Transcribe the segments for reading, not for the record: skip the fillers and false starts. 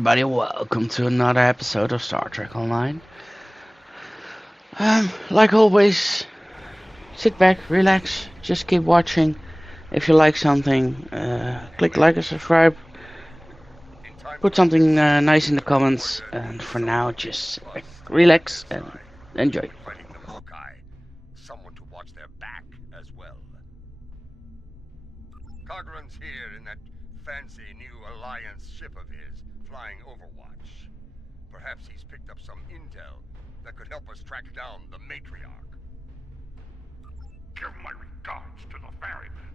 everybody, welcome to another episode of Star Trek Online. Like always, sit back, relax, just keep watching. If you like something, click like and subscribe. Put something nice in the comments, and for now, just sit back, relax, and enjoy. Fighting the Mokai. Someone to watch their back as well. Cogran's here in that fancy new Alliance ship of his, flying Overwatch. Perhaps he's picked up some intel that could help us track down the Matriarch. Give my regards to the ferryman.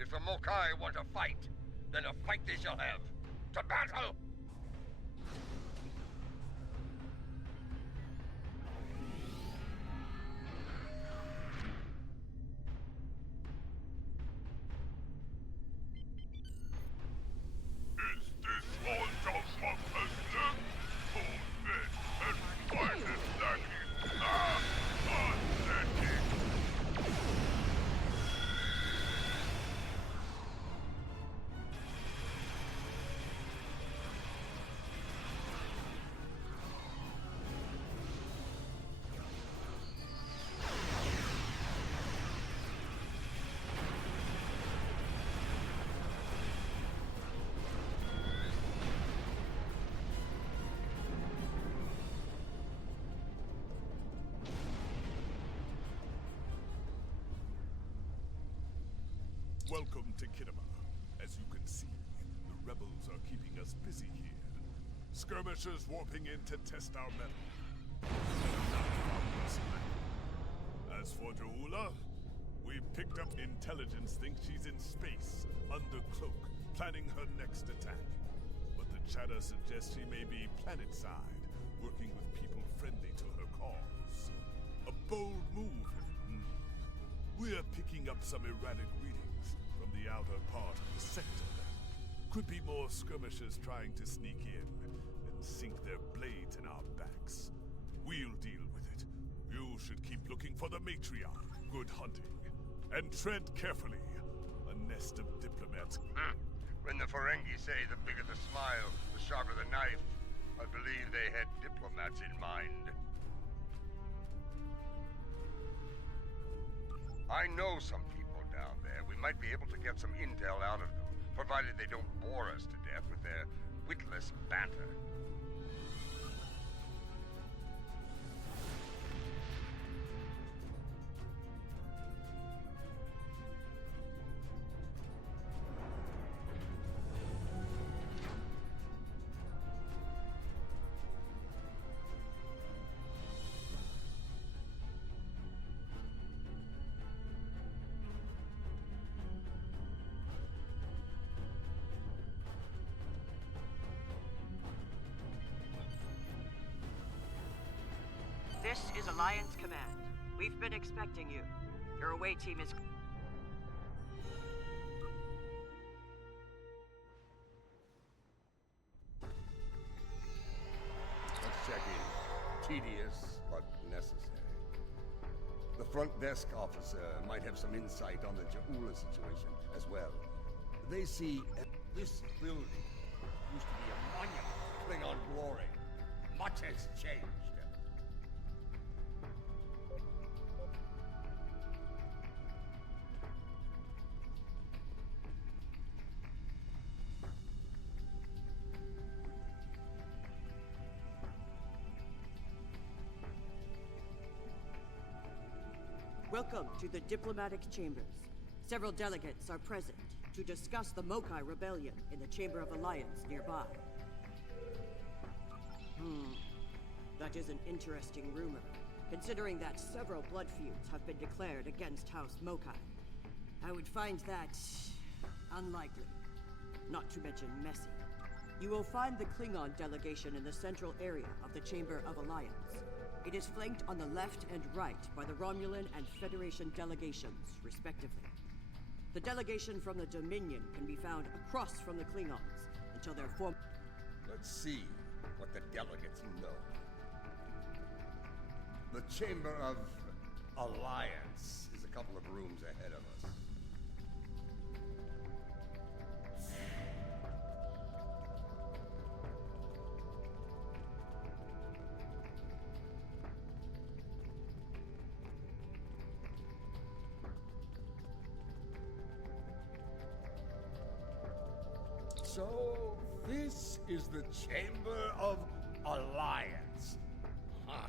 If the Mokai want to fight, then a fight they shall have. To battle! Is this all just for president? Full men and finest lacking. Pathetic. Welcome to Kinema. As you can see, the rebels are keeping us busy here. Skirmishers warping in to test our mettle. As for Joula, we picked up intelligence thinks she's in space, under cloak, planning her next attack. But the chatter suggests she may be planet-side, working with people friendly to her cause. A bold move. We're picking up some erratic readings from the outer part of the sector. Could be more skirmishers trying to sneak in and sink their blades in our backs. We'll deal with it. You should keep looking for the Matriarch. Good hunting. And tread carefully. A nest of diplomats. When the Ferengi say the bigger the smile, the sharper the knife, I believe they had diplomats in mind. I know some people down there. We might be able to get some intel out of them, provided they don't bore us to death with their witless banter. This is Alliance Command. We've been expecting you. Your away team is... Let's check in. Tedious, but necessary. The front desk officer might have some insight on the Jaula situation as well. They see this building used to be a monument to Klingon glory. Much has changed. Welcome to the diplomatic chambers. Several delegates are present to discuss the Mokai rebellion in the Chamber of Alliance nearby. That is an interesting rumor, considering that several blood feuds have been declared against House Mokai. I would find that unlikely, not to mention messy. You will find the Klingon delegation in the central area of the Chamber of Alliance. It is flanked on the left and right by the Romulan and Federation delegations, respectively. The delegation from the Dominion can be found across from the Klingons until their form... Let's see what the delegates know. The Chamber of Alliance is a couple of rooms ahead of us. So, this is the Chamber of Alliance. Huh.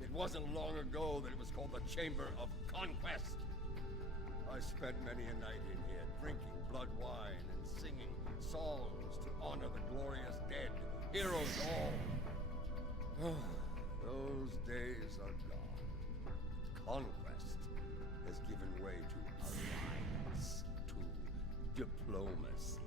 It wasn't long ago that it was called the Chamber of Conquest. I spent many a night in here, drinking blood wine and singing songs to honor the glorious dead, heroes all. Those days are gone. Conquest has given way to alliance, to diplomacy.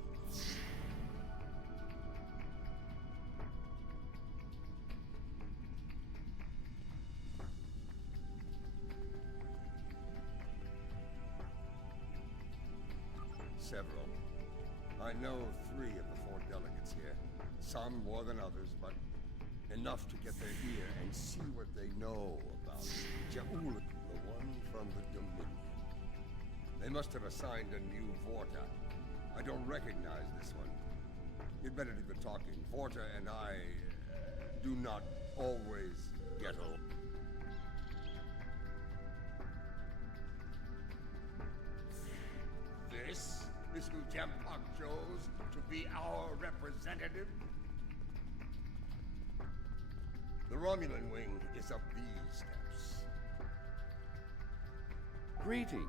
Several. I know 3 of the 4 delegates here. Some more than others, but enough to get their ear and see what they know about Ja'ula, the one from the Dominion. They must have assigned a new Vorta. I don't recognize this one. You'd better do the talking. Vorta and I do not always get along. This is who Jampak chose to be our representative? The Romulan wing is up these steps. Greetings.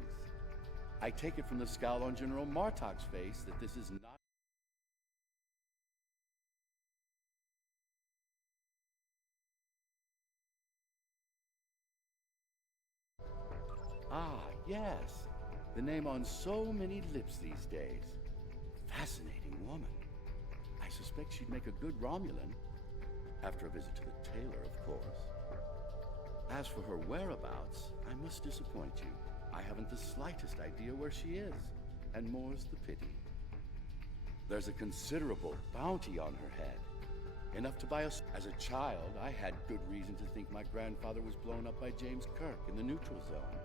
I take it from the scowl on General Martok's face that this is not... Ah, yes. The name on so many lips these days. Fascinating woman. I suspect she'd make a good Romulan. After a visit to the tailor, of course. As for her whereabouts, I must disappoint you. I haven't the slightest idea where she is, and more's the pity. There's a considerable bounty on her head. Enough to buy us. As a child, I had good reason to think my grandfather was blown up by James Kirk in the neutral zone.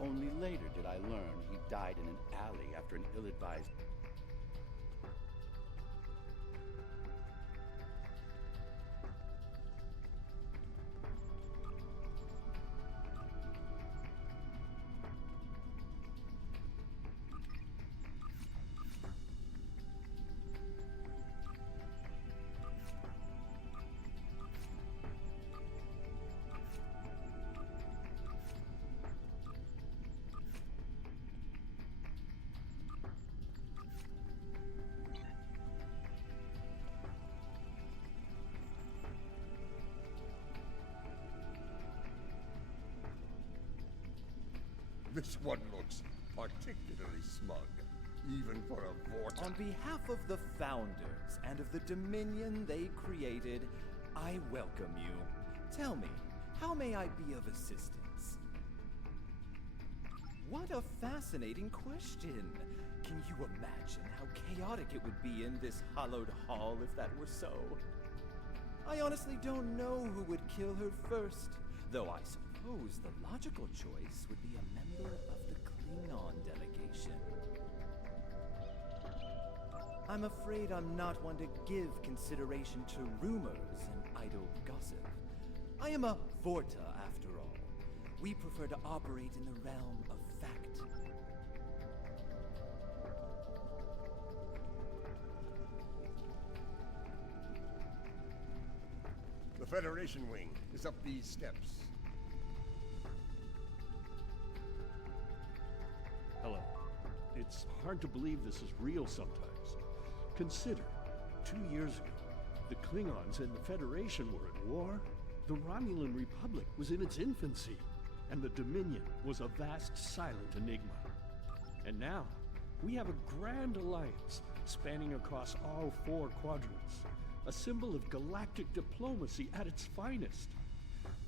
Only later did I learn he died in an alley after an ill-advised... This one looks particularly smug, even for a Vorta. On behalf of the Founders and of the Dominion they created, I welcome you. Tell me, how may I be of assistance? What a fascinating question. Can you imagine how chaotic it would be in this hallowed hall if that were so? I honestly don't know who would kill her first, though I suppose the logical choice would be a member of the Klingon delegation. I'm afraid I'm not one to give consideration to rumors and idle gossip. I am a Vorta, after all. We prefer to operate in the realm of fact. The Federation wing is up these steps. Hello. It's hard to believe this is real sometimes. Consider, 2 years ago, the Klingons and the Federation were at war. The Romulan Republic was in its infancy, and the Dominion was a vast silent enigma. And now, we have a grand alliance spanning across all 4 quadrants, a symbol of galactic diplomacy at its finest.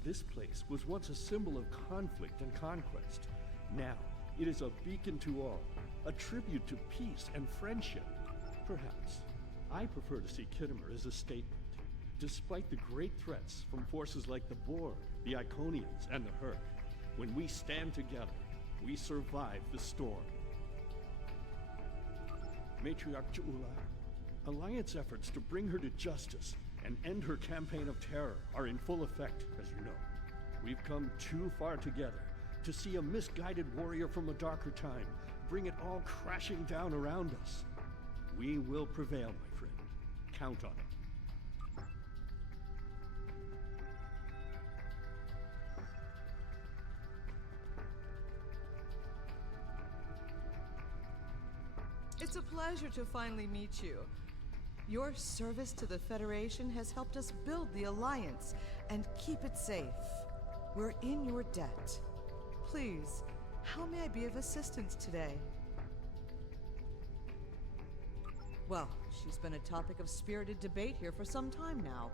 This place was once a symbol of conflict and conquest. Now, it is a beacon to all, a tribute to peace and friendship. Perhaps. I prefer to see Kittimer as a statement. Despite the great threats from forces like the Borg, the Iconians, and the Herc, when we stand together, we survive the storm. Matriarch Ja'ula, Alliance efforts to bring her to justice and end her campaign of terror are in full effect, as you know. We've come too far together to see a misguided warrior from a darker time bring it all crashing down around us. We will prevail, my friend. Count on it. It's a pleasure to finally meet you. Your service to the Federation has helped us build the Alliance and keep it safe. We're in your debt. Please, how may I be of assistance today? Well, she's been a topic of spirited debate here for some time now.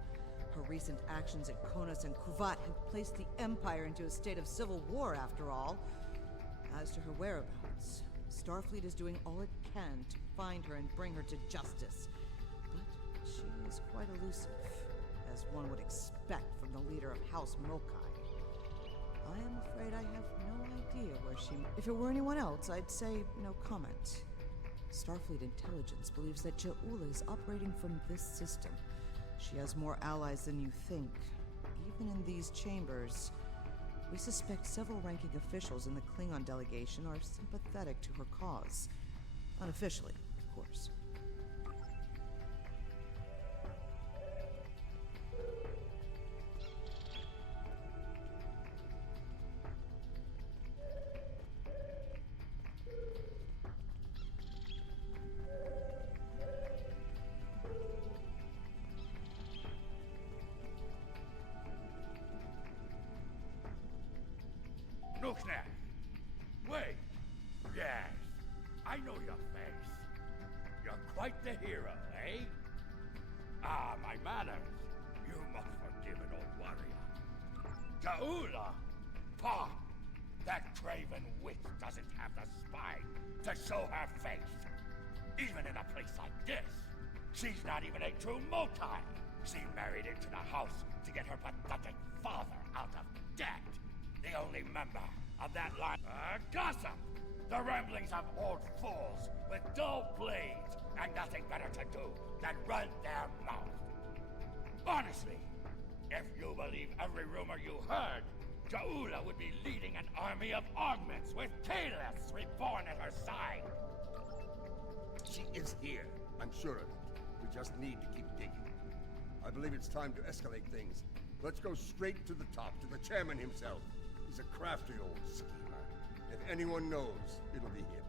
Her recent actions at Konos and Kuvat have placed the Empire into a state of civil war, after all. As to her whereabouts, Starfleet is doing all it can to find her and bring her to justice. But she is quite elusive, as one would expect from the leader of House Mokai. I am afraid I have no idea where she... If it were anyone else, I'd say no comment. Starfleet intelligence believes that Ja'ula is operating from this system. She has more allies than you think. Even in these chambers, we suspect several ranking officials in the Klingon delegation are sympathetic to her cause. Unofficially, of course. Nookner! Wait! Yes, I know your face. You're quite the hero, eh? Ah, my manners. You must forgive an old warrior. Ja'ula! Pah! That craven witch doesn't have the spine to show her face. Even in a place like this, she's not even a true Mokai. She married into the house to get her pathetic father out of debt. The only member of that line. Gossip! The ramblings of old fools with dull blades and nothing better to do than run their mouth. Honestly, if you believe every rumor you heard, Ja'ula would be leading an army of augments with Kalis reborn at her side. She is here, I'm sure of it. We just need to keep digging. I believe it's time to escalate things. Let's go straight to the top, to the chairman himself. He's a crafty old schemer. If anyone knows, it'll be him.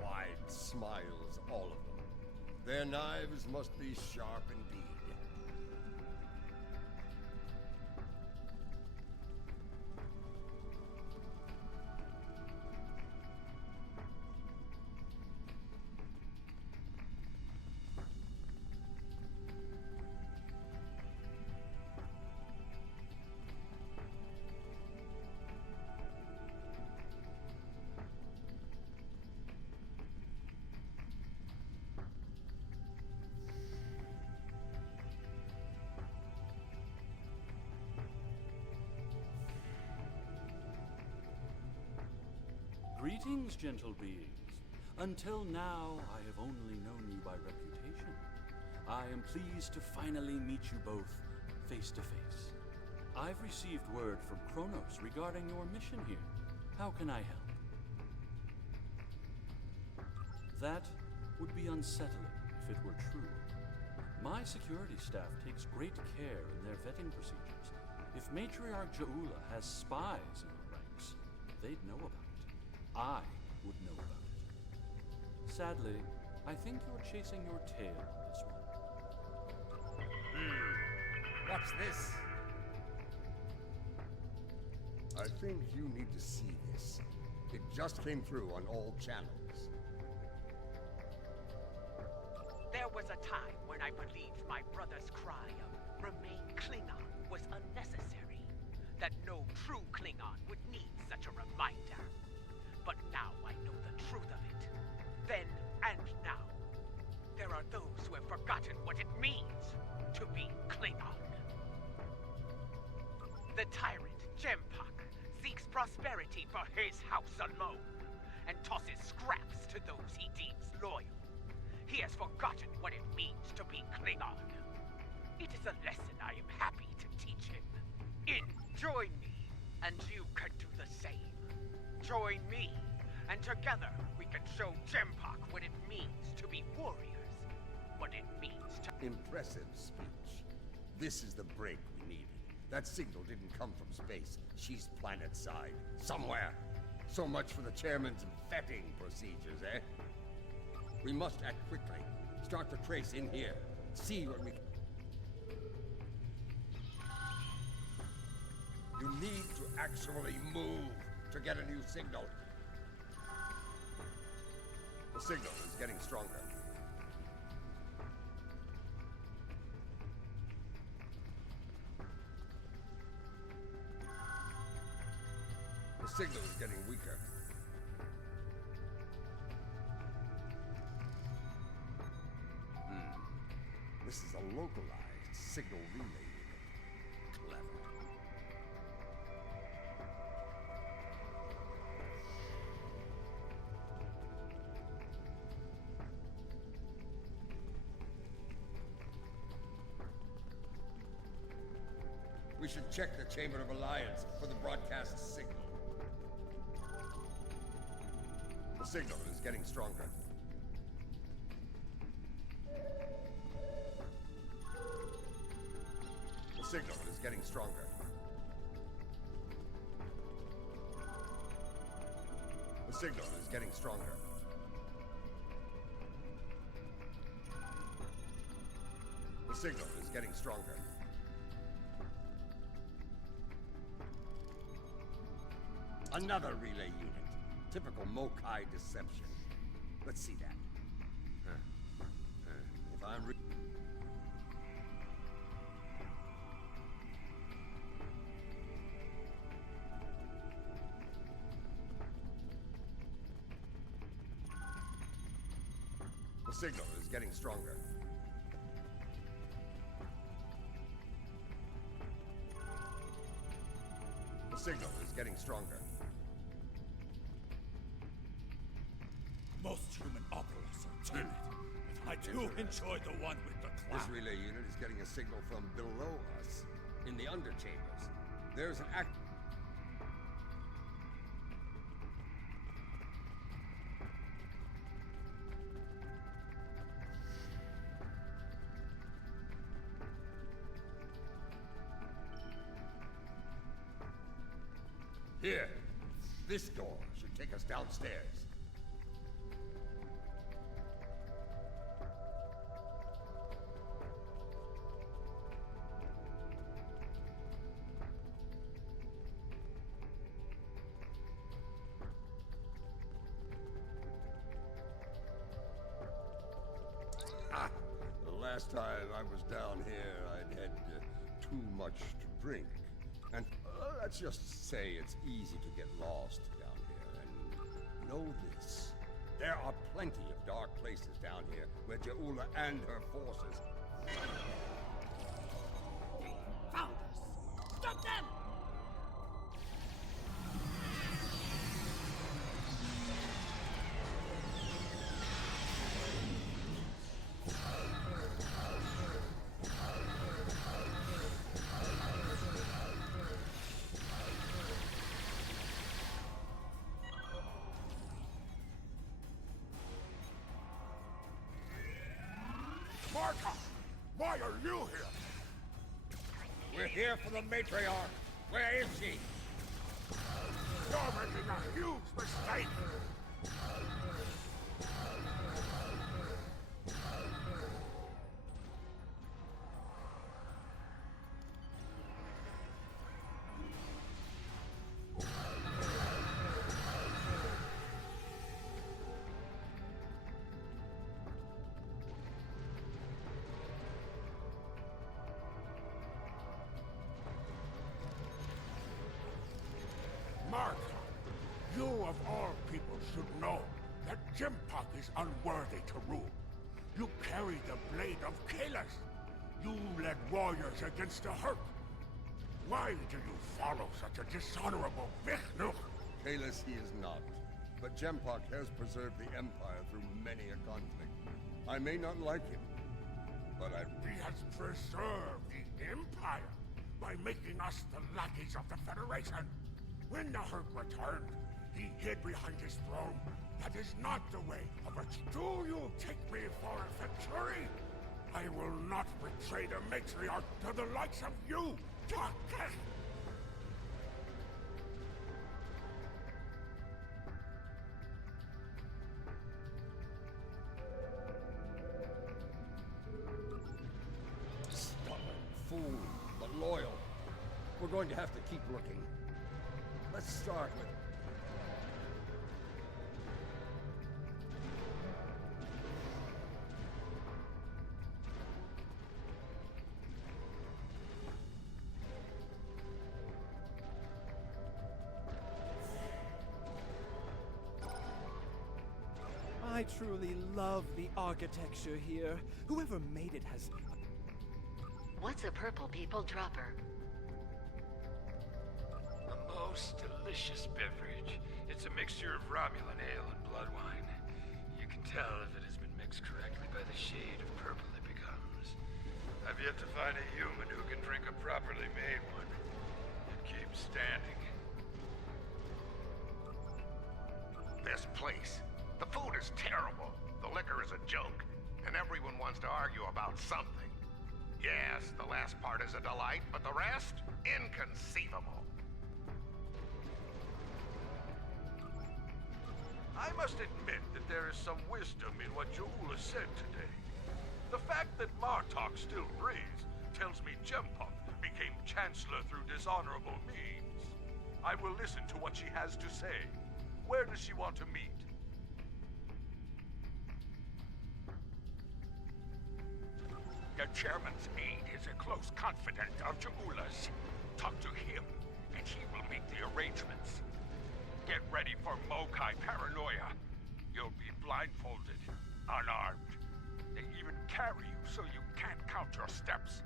Wide smiles, all of them. Their knives must be sharp indeed. Greetings, gentle beings. Until now, I have only known you by reputation. I am pleased to finally meet you both face to face. I've received word from Kronos regarding your mission here. How can I help? That would be unsettling if it were true. My security staff takes great care in their vetting procedures. If Matriarch Ja'ula has spies in her ranks, they'd know about it. I would know about it. Sadly, I think you're chasing your tail on this one. What's this? I think you need to see this. It just came through on all channels. There was a time when I believed my brother's cry of "Remain Klingon" was unnecessary. That no true Klingon would need such a reminder. But now I know the truth of it. Then and now. There are those who have forgotten what it means to be Klingon. The tyrant, Jempak, seeks prosperity for his house alone, and tosses scraps to those he deems loyal. He has forgotten what it means to be Klingon. It is a lesson I am happy to teach him. Join me, and you can do the same. Join show Jempak what it means to be warriors. What it means to... Impressive speech. This is the break we needed. That signal didn't come from space. She's planet-side. Somewhere. So much for the chairman's vetting procedures, eh? We must act quickly. Start the trace in here. See what we... You need to actually move to get a new signal. The signal is getting stronger. The signal is getting weaker. This is a localized signal relay unit. Clever. We should check the Chamber of Alliance for the broadcast signal. The signal is getting stronger. The signal is getting stronger. The signal is getting stronger. The signal is getting stronger. Another relay unit. Typical Mokai deception. Let's see that. If I'm The signal is getting stronger. The signal is getting stronger. Most human operas are timid, but I do enjoy the one with the clown. This relay unit is getting a signal from below us, in the underchambers. There's an act... Here, this door should take us downstairs. The last time I was down here, I'd had too much to drink. And let's just say it's easy to get lost down here. And know this. There are plenty of dark places down here where Jaula and her forces... Found us! Stop them! Marta! Why are you here? We're here for the matriarch. Where is she? You're making a huge mistake! Martha, you of all people should know that Jempak is unworthy to rule. You carry the blade of Kalas. You led warriors against the Hurk. Why do you follow such a dishonorable Vichnuk? Kalis he is not. But Jempak has preserved the Empire through many a conflict. I may not like him, but He has preserved the Empire by making us the lackeys of the Federation. When the Hurk returned, he hid behind his throne That is not the way of it. Do you take me for a victory? I will not betray the matriarch to the likes of you, Doctor! Stubborn fool, but loyal. We're going to have to keep looking. Let's start with... I truly love the architecture here. Whoever made it has... What's a purple people dropper? A most delicious beverage. It's a mixture of Romulan ale and blood wine. You can tell if it has been mixed correctly by the shade of purple it becomes. I've yet to find a human who can drink a properly made one and keep standing. This place. The food is terrible. The liquor is a joke. And everyone wants to argue about something. Yes, the last part is a delight, but the rest? Inconceivable. I must admit that there is some wisdom in what Jaula said today. The fact that Martok still breathes tells me Jempok became Chancellor through dishonorable means. I will listen to what she has to say. Where does she want to meet? The chairman's aide is a close confidant of Jaula's. Talk to him, and he will make the arrangements. Get ready for Mokai paranoia. You'll be blindfolded, unarmed. They even carry you so you can't count your steps.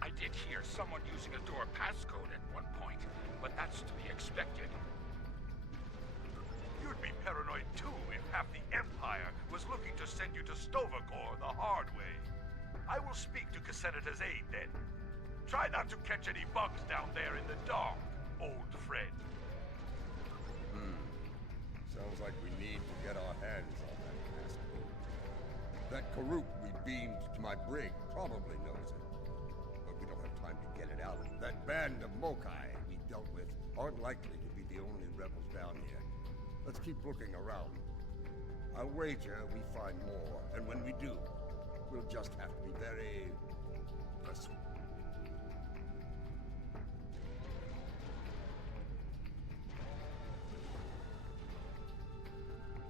I did hear someone using a door passcode at one point, but that's to be expected. You'd be paranoid too if half the Empire was looking to send you to Stovagor the hard way. I will speak to Cassenita's aide then. Try not to catch any bugs down there in the dark, old friend. Sounds like we need to get our hands on that passcode. That Karuk we beamed to my brig probably knows it. But we don't have time to get it out. That band of Mokai we dealt with aren't likely to be the only rebels down here. Let's keep looking around. I'll wager we find more, and when we do, we'll just have to be very...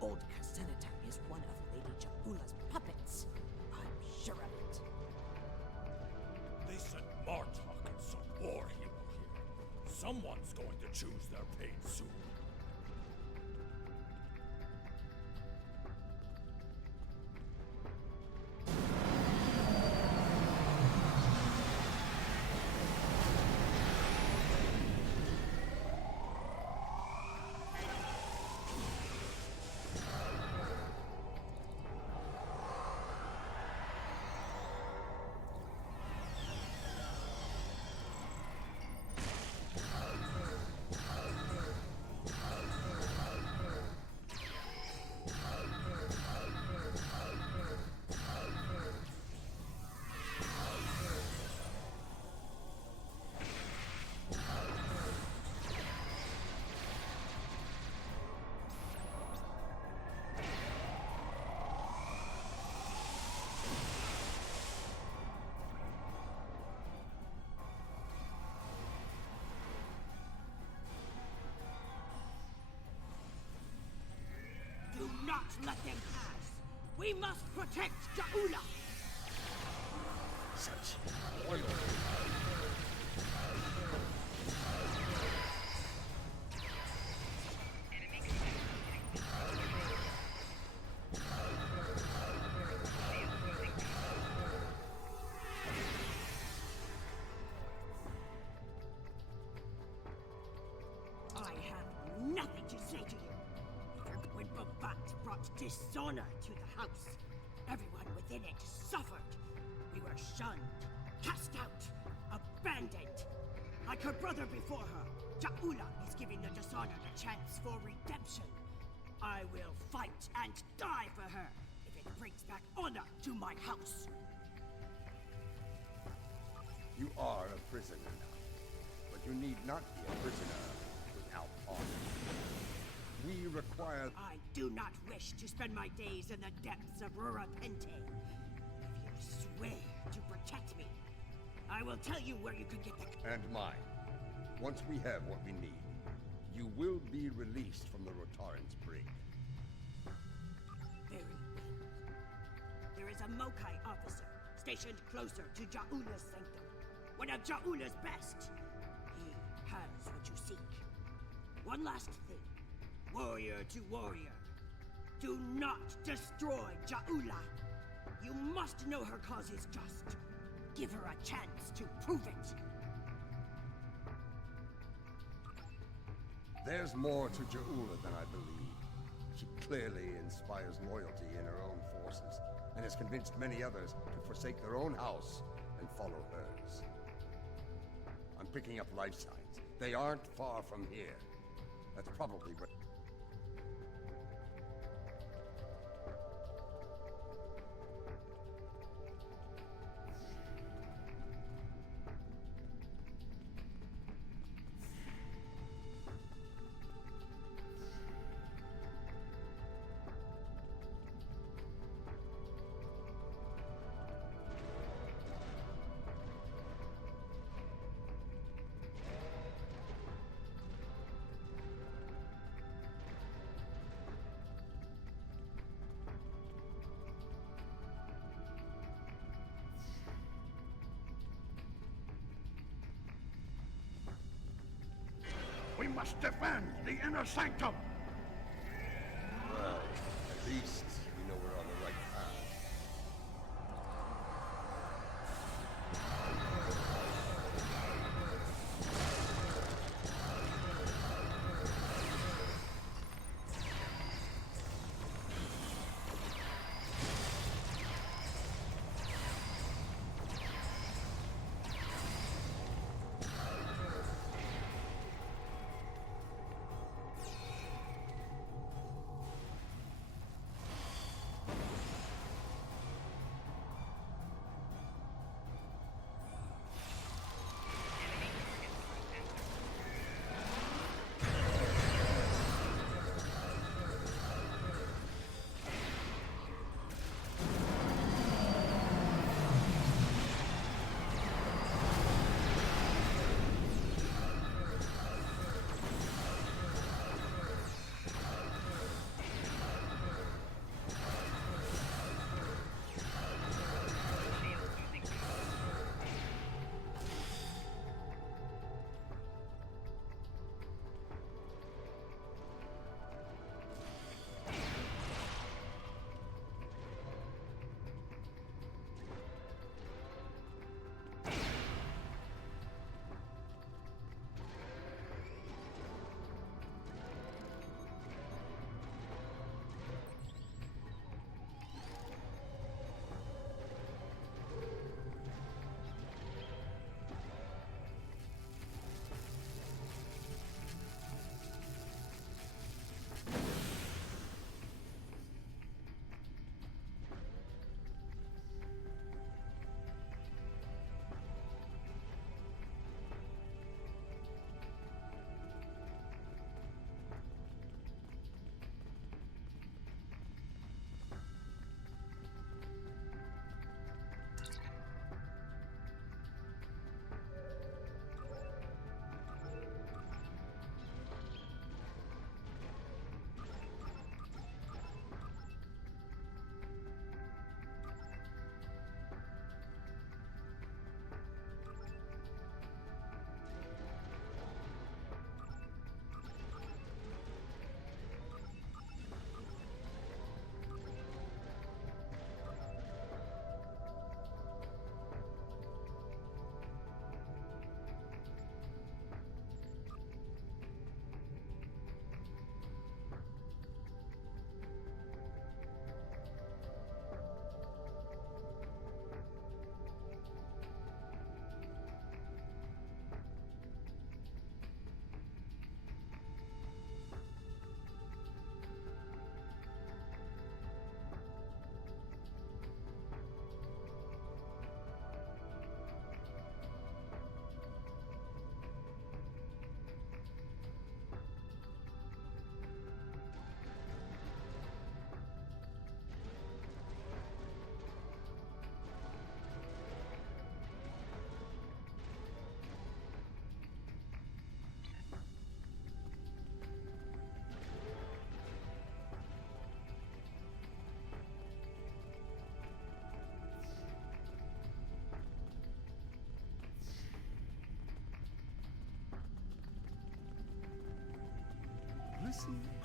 Old Cassenita is one of Lady Jaula's puppets. I'm sure of it. They sent Martok and some war hero here. Someone's going to choose their fate soon. Do not let them pass. We must protect Jaula. Such loyalty. I have nothing to say to you. When Bavat brought dishonor to the house, everyone within it suffered. We were shunned, cast out, abandoned. Like her brother before her, Jaula is giving the dishonored a chance for redemption. I will fight and die for her if it brings back honor to my house. You are a prisoner now, but you need not be a prisoner without honor. We require... I do not wish to spend my days in the depths of Rurapente. If you swear to protect me, I will tell you where you can get the... And mine. Once we have what we need, you will be released from the Rotaran's brig. Very well. There is a Mokai officer stationed closer to Ja'ula's sanctum. One of Ja'ula's best. He has what you seek. One last thing. Warrior to warrior. Do not destroy Ja'ula. You must know her cause is just. Give her a chance to prove it. There's more to Ja'ula than I believe. She clearly inspires loyalty in her own forces, and has convinced many others to forsake their own house and follow hers. I'm picking up life signs. They aren't far from here. That's probably what... We must defend the inner sanctum! Well, at least we know we're on the right path.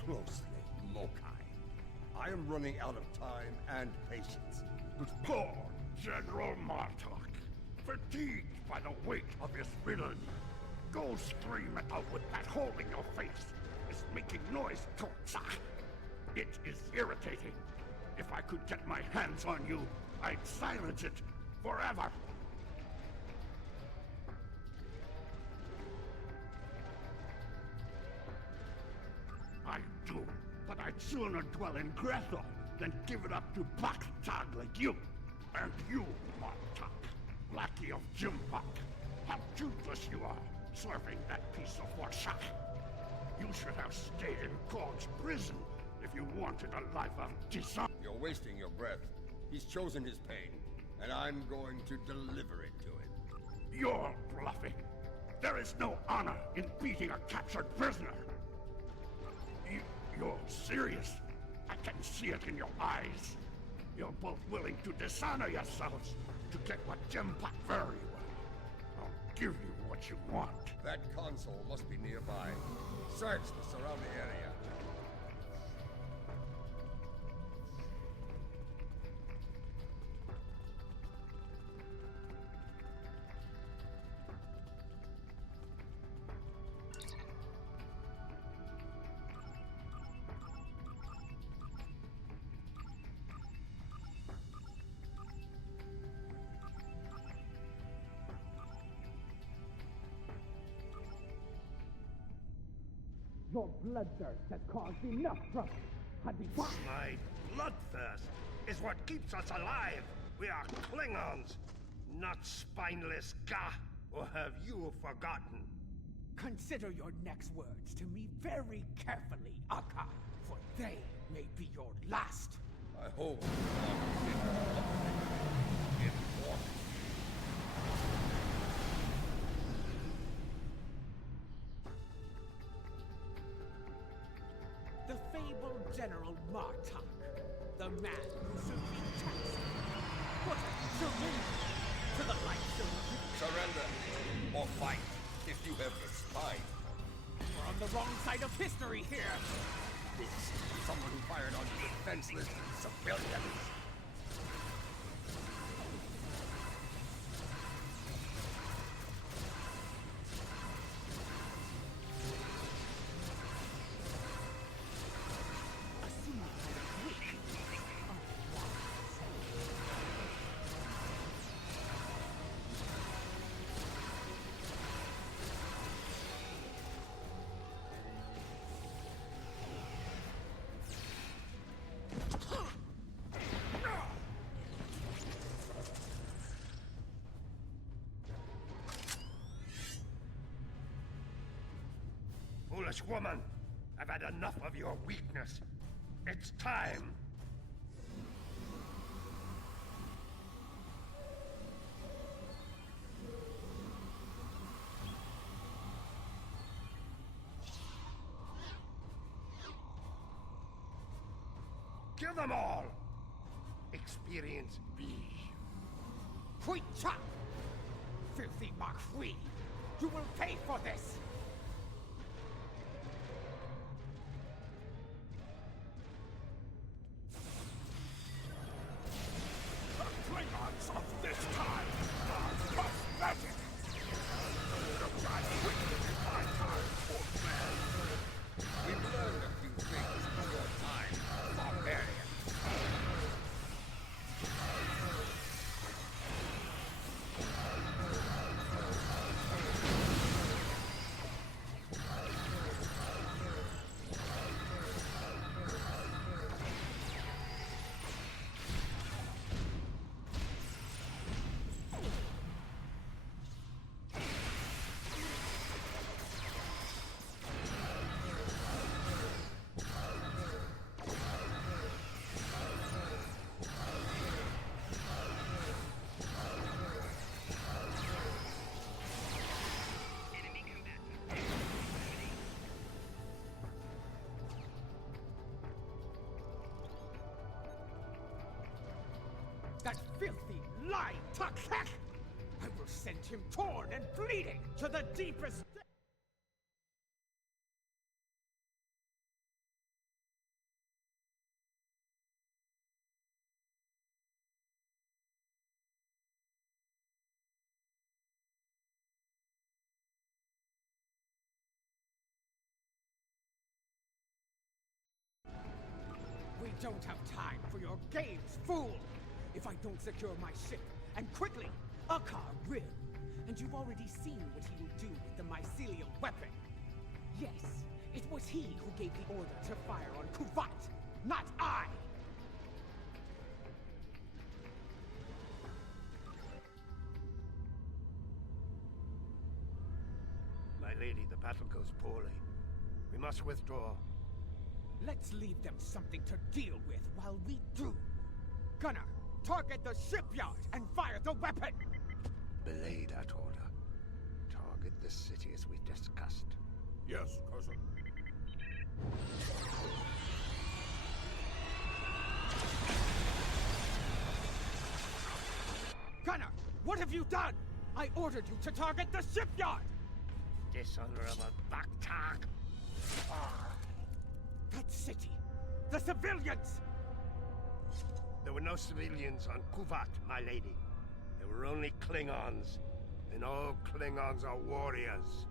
closely, Mokai. I am running out of time and patience. Poor General Martok, fatigued by the weight of his villainy. Go scream it out with that hole in your face. It's making noise, Totsak. It is irritating. If I could get my hands on you, I'd silence it forever. I do, but I'd sooner dwell in Grethel than give it up to Baktag like you. And you, Martok, lackey of Jimpak, how toothless you are, serving that piece of Warshak. You should have stayed in God's prison if you wanted a life of dishonor. You're wasting your breath. He's chosen his pain, and I'm going to deliver it to him. You're bluffing. There is no honor in beating a captured prisoner. You're serious. I can see it in your eyes. You're both willing to dishonor yourselves to get what Jimpak very well. I'll give you what you want. That console must be nearby. Search the surrounding area. Your bloodthirst has caused enough trouble. Had we fought... My bloodthirst is what keeps us alive. We are Klingons, not spineless Gah. Or have you forgotten? Consider your next words to me very carefully, Akka, for they may be your last. I hope it's not important. The fabled General Martok, the man who should be taxed. What a surrender to the likes of you. Surrender or fight if you have the spine. We're on the wrong side of history here. This is someone who fired on defenseless civilians. Foolish woman, I've had enough of your weakness. It's time. Kill them all! Experience B. Hui Cha! Filthy Mark Hui! You will pay for this! The Klingons of this time are pathetic! The God witness in my time, old man! We've learned a few things in your time, barbarian. That filthy lying Tuck-Hack! I will send him torn and bleeding to the deepest don't have time for your games, fool! If I don't secure my ship, and quickly, Akar will. And you've already seen what he will do with the mycelial weapon. Yes, it was he who gave the order to fire on Kuvat, not I! My lady, the battle goes poorly. We must withdraw. Let's leave them something to deal with while we do. Gunner, target the shipyard and fire the weapon! Belay that order. Target the city as we discussed. Yes, cousin. Gunner, what have you done? I ordered you to target the shipyard! Dishonorable Baktak! That city! The civilians! There were no civilians on Kuvat, my lady. There were only Klingons. And all Klingons are warriors.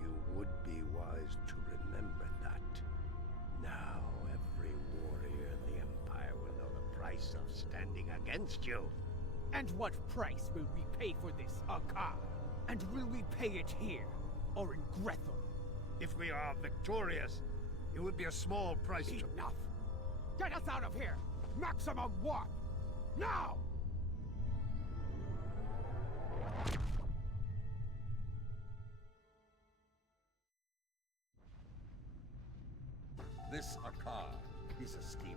You would be wise to remember that. Now every warrior in the Empire will know the price of standing against you. And what price will we pay for this, Akar? And will we pay it here, or in Grethel? If we are victorious, it would be a small price to... Enough! Get us out of here! Maximum warp! Now! This Akar, he's a schemer.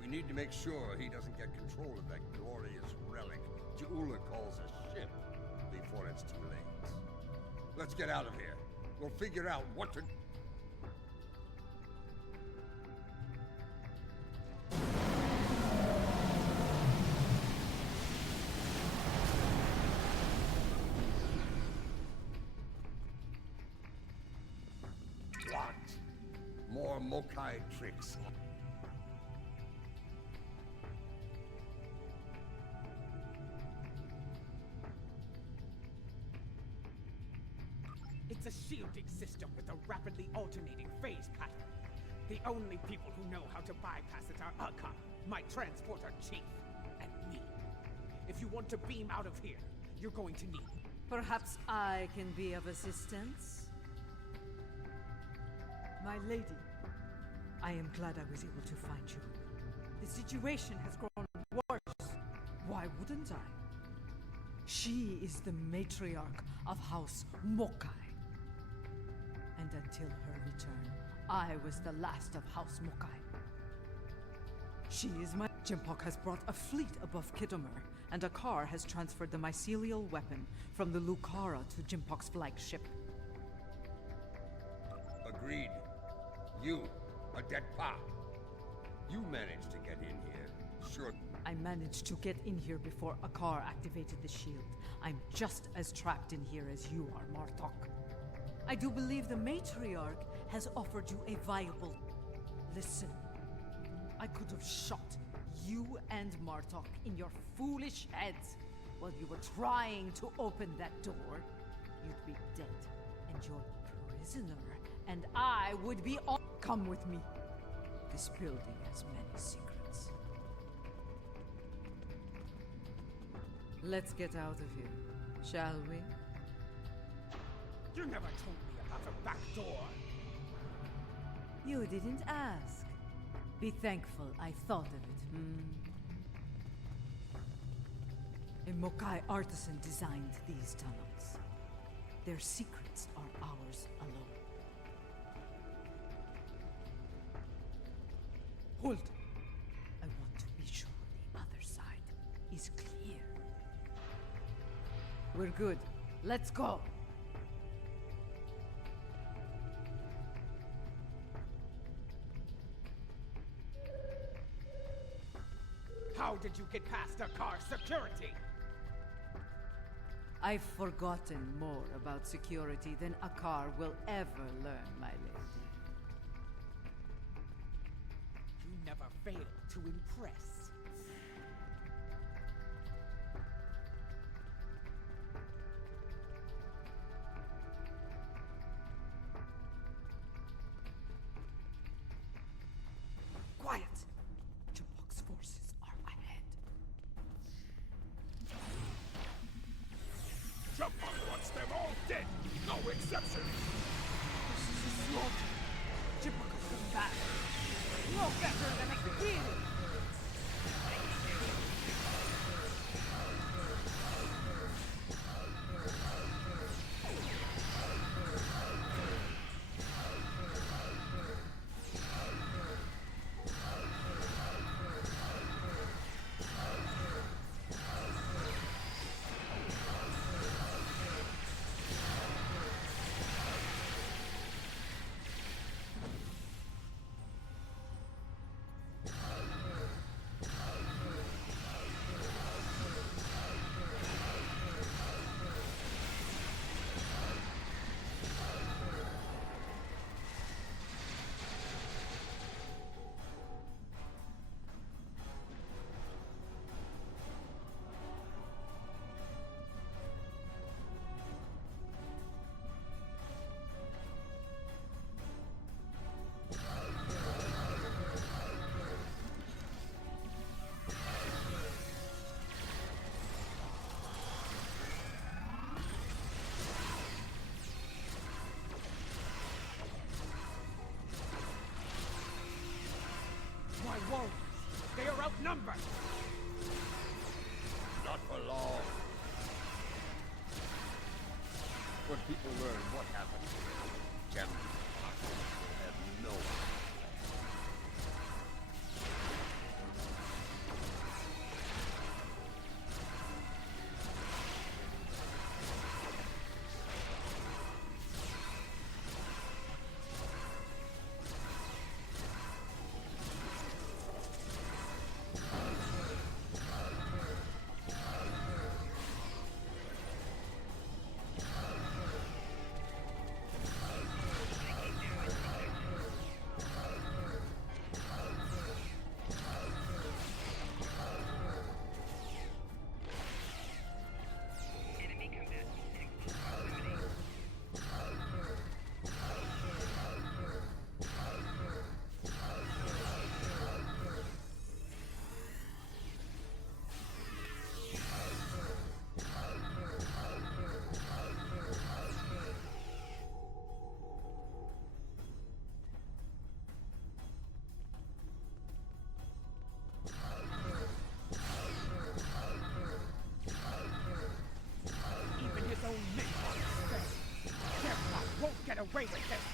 We need to make sure he doesn't get control of that glorious relic Jaula calls a ship before it's too late. Let's get out of here. We'll figure out what to... What? More Mokai tricks. It's a shielding system with a rapidly alternating phase pattern. The only people who know how to bypass it are Akar, my transporter chief, and me. If you want to beam out of here, you're going to need... Perhaps I can be of assistance? My lady, I am glad I was able to find you. The situation has grown worse. Why wouldn't I? She is the matriarch of House Mokai. And until her return, I was the last of House Mokai. She is my... Jimpok has brought a fleet above Kittimer, and Akar has transferred the mycelial weapon from the Lucara to Jimpok's flagship. Agreed. You, a dead pa. You managed to get in here, sure. I managed to get in here before Akar activated the shield. I'm just as trapped in here as you are, Martok. I do believe the matriarch has offered you a viable... Listen, I could have shot you and Martok in your foolish heads while you were trying to open that door. You'd be dead, and your prisoner, and I would be on... Come with me. This building has many secrets. Let's get out of here, shall we? You never told me about a back door. You didn't ask. Be thankful I thought of it, A Mokai artisan designed these tunnels. Their secrets are ours alone. Hold! I want to be sure the other side is clear. We're good. Let's go! How did you get past Akar's security? I've forgotten more about security than Akar will ever learn, my lady. You never fail to impress. Quiet! outnumbered! Not for long. When people learn what happened, Gem will have no idea. Even his own men are dead. Jemlock won't get away with this!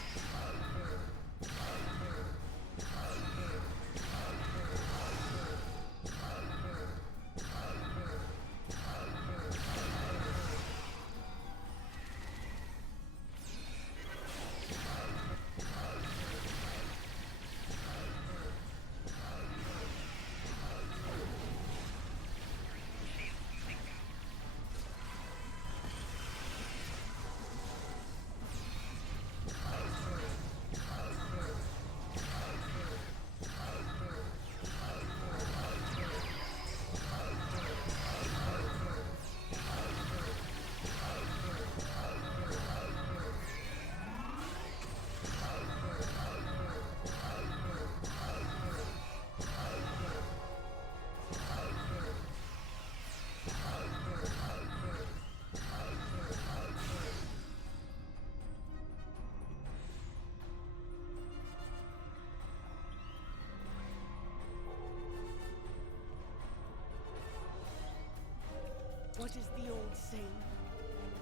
What is the old saying?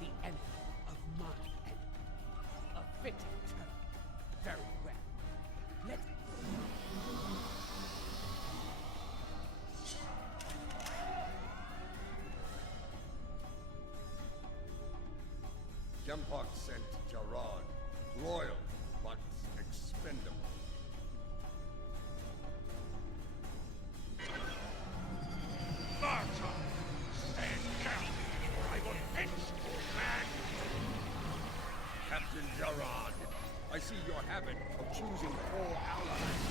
The enemy of my enemy. A fitting term. Very well. Let Jempox sent Jarad, loyal but expendable. Marta! Stand down, or I will pinch you, man! Captain Jarad, I see your habit of choosing poor allies.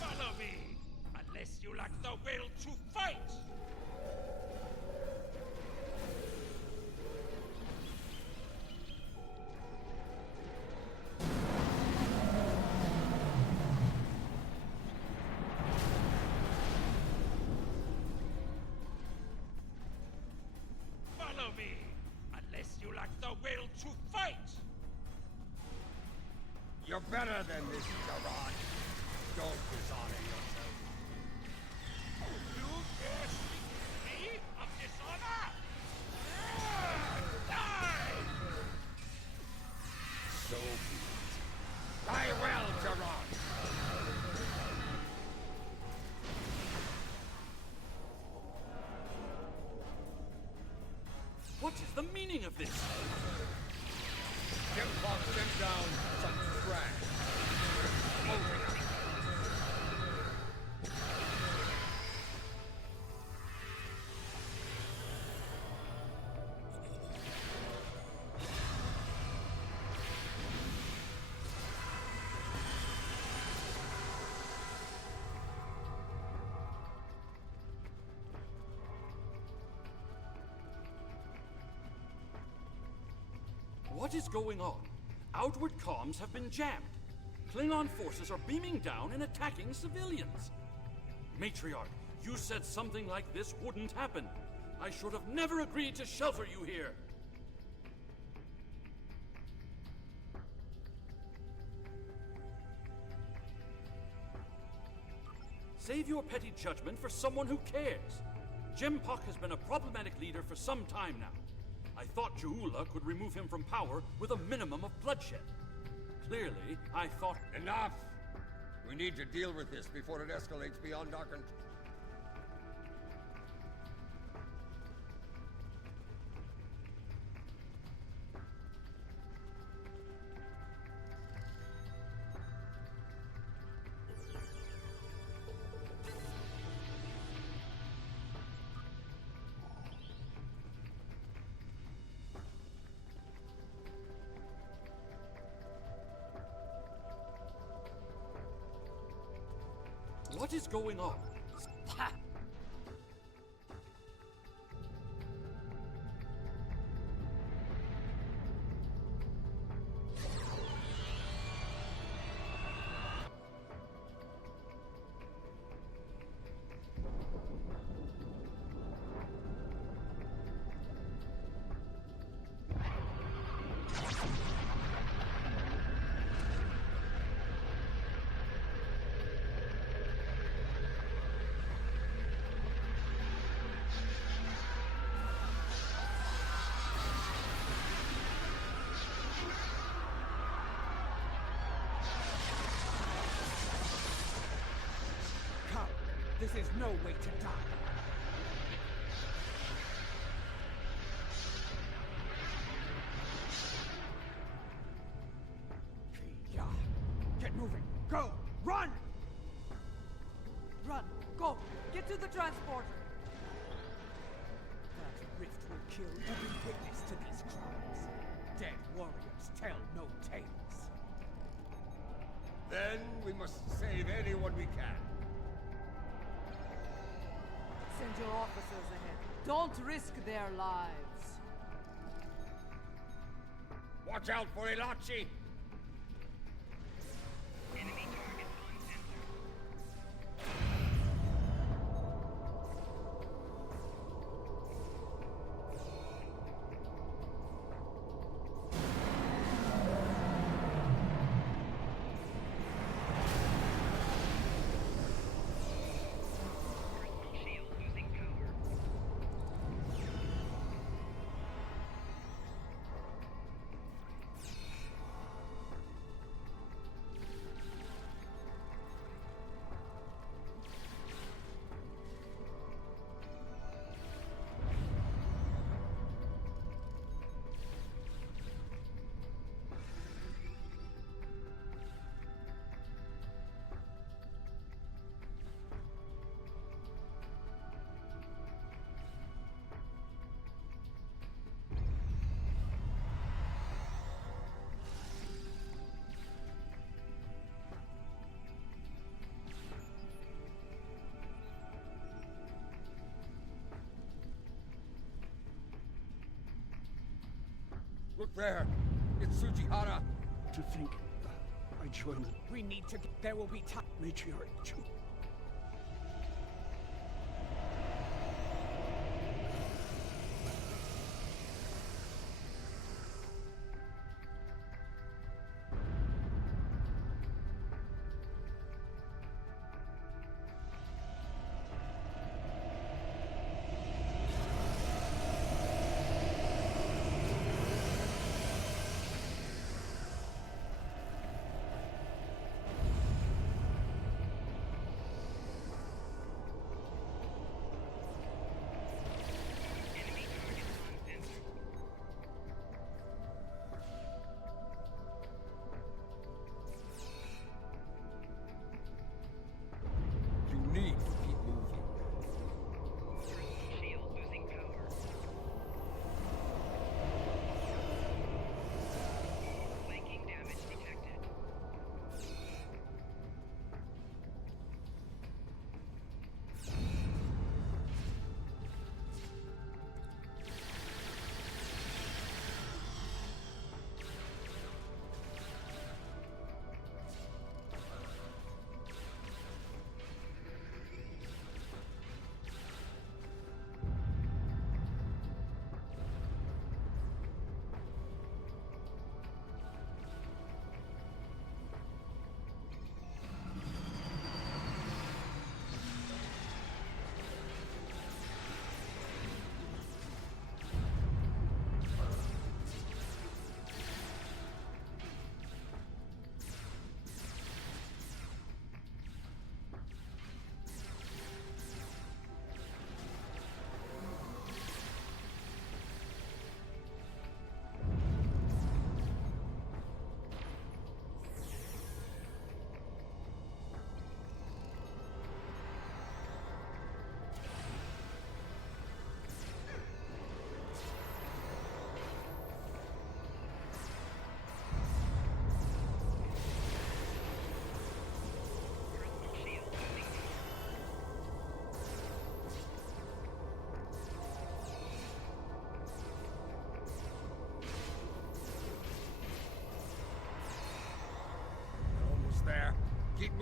Follow me, unless you lack the will to fight! Follow me, unless you lack the will to fight! You're better than this, Jarad. Don't dishonor yourself. You dare speak to me of dishonor? Die! So be it. Die well, Jarad. What is the meaning of this? Jempox sent down some trash. Moving up. What is going on? Outward comms have been jammed. Klingon forces are beaming down and attacking civilians. Matriarch, You said something like this wouldn't happen. I should have never agreed to shelter you here. Save your petty judgment for someone who cares. Jempok has been a problematic leader for some time now. I thought Jeula could remove him from power with a minimum of bloodshed. Clearly, I thought... Enough! We need to deal with this before it escalates beyond our control. What is going on? Come, this is no way to die. Yeah, get moving. Go, run! Run! Go! Get to the transporter! That rift will kill every witness to these crimes. Dead warriors tell no tales. Then we must save anyone we can. Send your officers ahead. Don't risk their lives. Watch out for Ilachi! Look there! It's Sujihara! To think I joined the We need to get... There will be time. matriarch.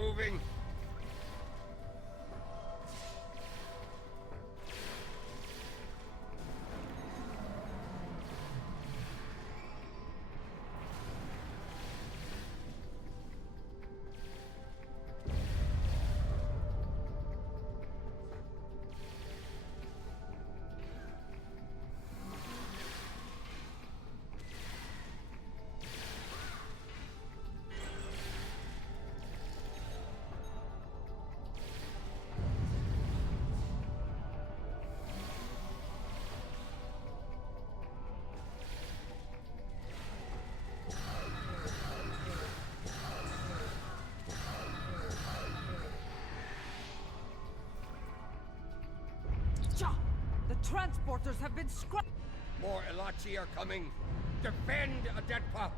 moving. The transporters have been scrapped. More Elachi are coming. Defend a dead pup.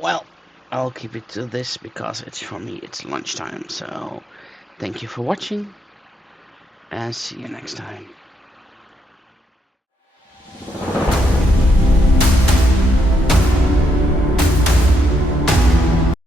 Well, I'll keep it to this because it's for me, it's lunchtime. So thank you for watching and see you next time.